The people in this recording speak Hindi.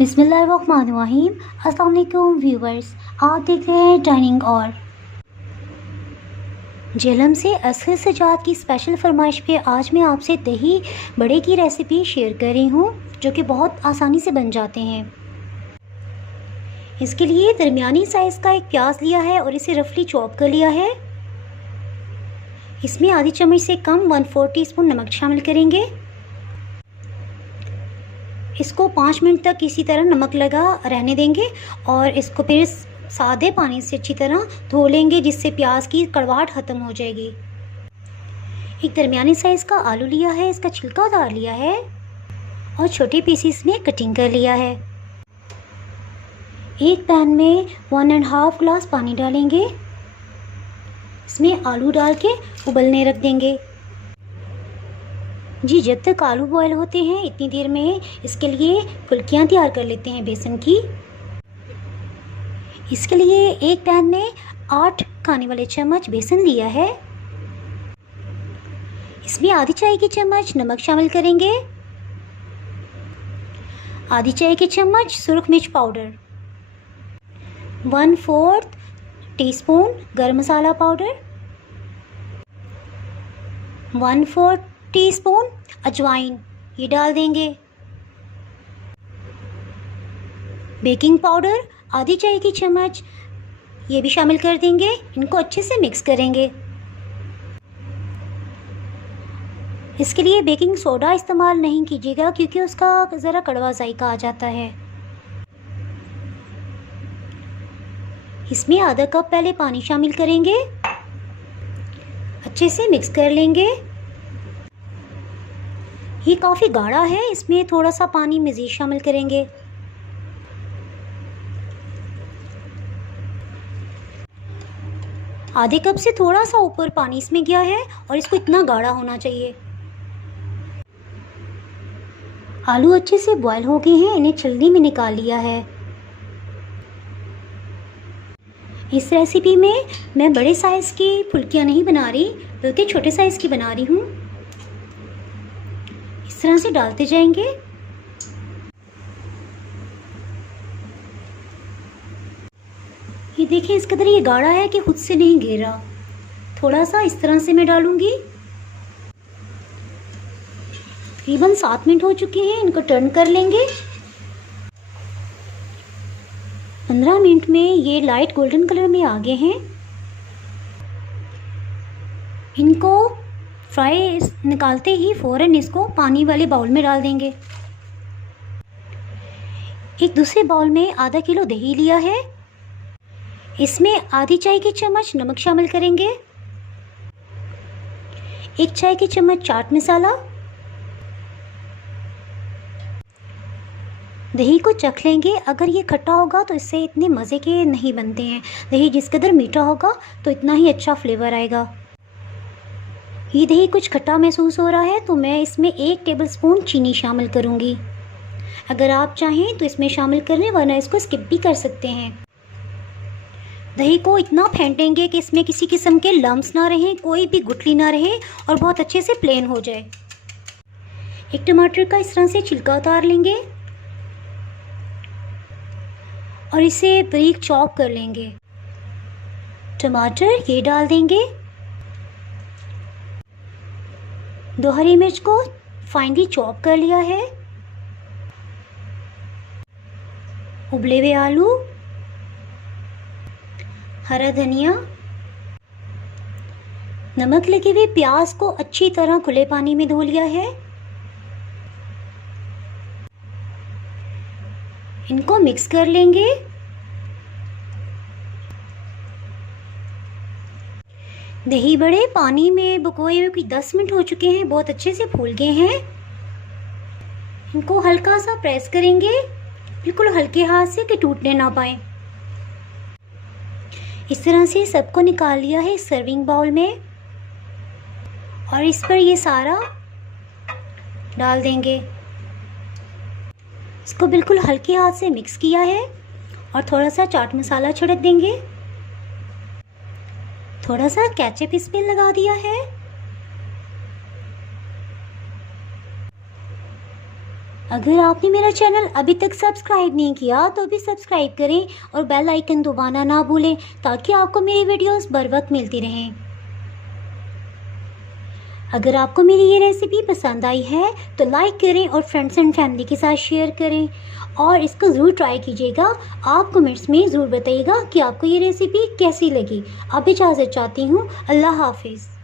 बिस्मिल्लाहिर्रहमानिर्रहीम। अस्सलाम वालेकुम व्यूवर्स, आप देख रहे हैं डाइनिंग और जेलम से असगर सजाद की स्पेशल फरमाइश पे आज मैं आपसे दही बड़े की रेसिपी शेयर कर रही हूँ, जो कि बहुत आसानी से बन जाते हैं। इसके लिए दरमियानी साइज़ का एक प्याज लिया है और इसे रफली चॉप कर लिया है। इसमें आधी चम्मच से कम 1/4 टीस्पून नमक शामिल करेंगे। इसको 5 मिनट तक इसी तरह नमक लगा रहने देंगे और इसको फिर सादे पानी से अच्छी तरह धो लेंगे, जिससे प्याज की कड़वाहट ख़त्म हो जाएगी। एक दरमियानी साइज़ का आलू लिया है, इसका छिलका उतार लिया है और छोटे पीसीस में कटिंग कर लिया है। एक पैन में 1.5 ग्लास पानी डालेंगे। इसमें आलू डाल के उबलने रख देंगे। जी, जब तक आलू बॉयल होते हैं इतनी देर में इसके लिए फुल्कियाँ तैयार कर लेते हैं बेसन की। इसके लिए एक पैन में 8 खाने वाले चम्मच बेसन लिया है। इसमें आधी चाय की चम्मच नमक शामिल करेंगे, आधी चाय की चम्मच सुरख मिर्च पाउडर, 1/4 टीस्पून गरम मसाला पाउडर, 1/4 टीस्पून अजवाइन ये डाल देंगे। बेकिंग पाउडर आधी चाय की चम्मच ये भी शामिल कर देंगे। इनको अच्छे से मिक्स करेंगे। इसके लिए बेकिंग सोडा इस्तेमाल नहीं कीजिएगा, क्योंकि उसका ज़रा कड़वा जायका आ जाता है। इसमें आधा कप पहले पानी शामिल करेंगे, अच्छे से मिक्स कर लेंगे। ये काफ़ी गाढ़ा है, इसमें थोड़ा सा पानी मज़ीद शामिल करेंगे। आधे कप से थोड़ा सा ऊपर पानी इसमें गया है और इसको इतना गाढ़ा होना चाहिए। आलू अच्छे से बॉयल हो गए हैं, इन्हें छलनी में निकाल लिया है। इस रेसिपी में मैं बड़े साइज़ की फुल्कियाँ नहीं बना रही, बल्कि छोटे साइज़ की बना रही हूँ। इस तरह से डालते जाएंगे। ये देखिए, इस कदर ये गाढ़ा है कि खुद से नहीं गिर रहा। थोड़ा सा इस तरह से मैं डालूंगी। तकरीबन 7 मिनट हो चुके हैं, इनको टर्न कर लेंगे। 15 मिनट में ये लाइट गोल्डन कलर में आ गए हैं। इनको फ्राई निकालते ही फ़ौरन इसको पानी वाले बाउल में डाल देंगे। एक दूसरे बाउल में आधा किलो दही लिया है। इसमें आधी चाय की चम्मच नमक शामिल करेंगे, 1 चाय की चम्मच चाट मसाला। दही को चख लेंगे। अगर ये खट्टा होगा तो इससे इतने मज़े के नहीं बनते हैं। दही जिस कदर मीठा होगा तो इतना ही अच्छा फ्लेवर आएगा। ये दही कुछ खट्टा महसूस हो रहा है तो मैं इसमें 1 टेबलस्पून चीनी शामिल करूँगी। अगर आप चाहें तो इसमें शामिल कर लें, वरना इसको स्किप भी कर सकते हैं। दही को इतना फेंटेंगे कि इसमें किसी किस्म के लम्स ना रहें, कोई भी गुठली ना रहे और बहुत अच्छे से प्लेन हो जाए। एक टमाटर का इस तरह से छिलका उतार लेंगे और इसे बारीक चॉप कर लेंगे। टमाटर ये डाल देंगे। 2 हरी मिर्च को फाइनली चॉप कर लिया है। उबले हुए आलू, हरा धनिया, नमक लगे हुए प्याज को अच्छी तरह खुले पानी में धो लिया है। इनको मिक्स कर लेंगे। दही बड़े पानी में पकोए हुए 10 मिनट हो चुके हैं, बहुत अच्छे से फूल गए हैं। इनको हल्का सा प्रेस करेंगे, बिल्कुल हल्के हाथ से कि टूटने ना पाए। इस तरह से सबको निकाल लिया है सर्विंग बाउल में और इस पर ये सारा डाल देंगे। इसको बिल्कुल हल्के हाथ से मिक्स किया है और थोड़ा सा चाट मसाला छिड़क देंगे। थोड़ा सा केचप इस पे लगा दिया है अगर आपने मेरा चैनल अभी तक सब्सक्राइब नहीं किया तो अभी सब्सक्राइब करें और बेल आइकन दबाना ना भूलें ताकि आपको मेरी वीडियोस बर वक्त मिलती रहें। अगर आपको मेरी ये रेसिपी पसंद आई है तो लाइक करें और फ्रेंड्स एंड फैमिली के साथ शेयर करें और इसको ज़रूर ट्राई कीजिएगा। आप कमेंट्स में ज़रूर बताइएगा कि आपको ये रेसिपी कैसी लगी। अब इजाज़त चाहती हूँ। अल्लाह हाफिज़।